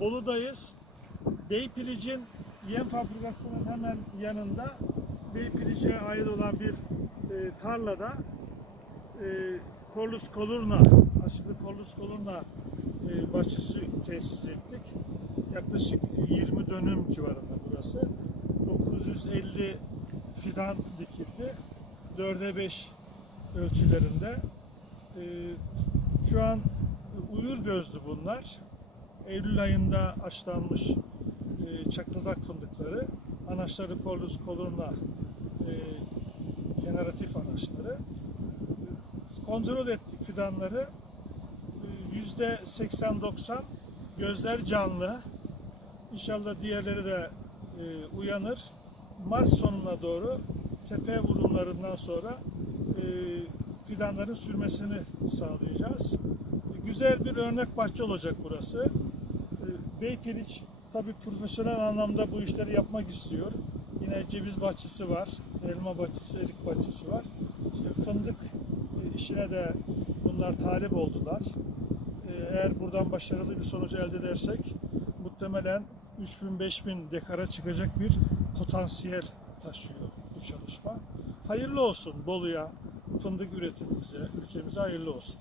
Bolu'dayız. Beypiric'in yem fabrikasının hemen yanında Beypiric'e ait olan bir e, tarlada e, Korlus Kolurna, aşıklı Korlus Kolurna e, bahçesi tesis ettik. Yaklaşık 20 dönüm civarında burası. 950 fidan dikildi. 4'e 5 ölçülerinde. E, şu an uyur gözlü bunlar. Eylül ayında aşılanmış e, çakıldak fındıkları. Anaçları Corvus colurna e, generatif anaçları. Kontrol ettik fidanları. Yüzde 80-90 gözler canlı. İnşallah diğerleri de e, uyanır. Mart sonuna doğru tepe vurumlarından sonra e, fidanların sürmesini sağlayacağız. E, Güzel bir örnek bahçe olacak burası. E, Beypiriç tabi profesyonel anlamda bu işleri yapmak istiyor. Yine ceviz bahçesi var, elma bahçesi, erik bahçesi var. İşte fındık e, işine de bunlar talip oldular. E, Eğer buradan başarılı bir sonuç elde edersek muhtemelen 3000-5000 dekara çıkacak bir potansiyel taşıyor bu çalışma. Hayırlı olsun Bolu'ya, fındık üretimimize, ülkemize hayırlı olsun.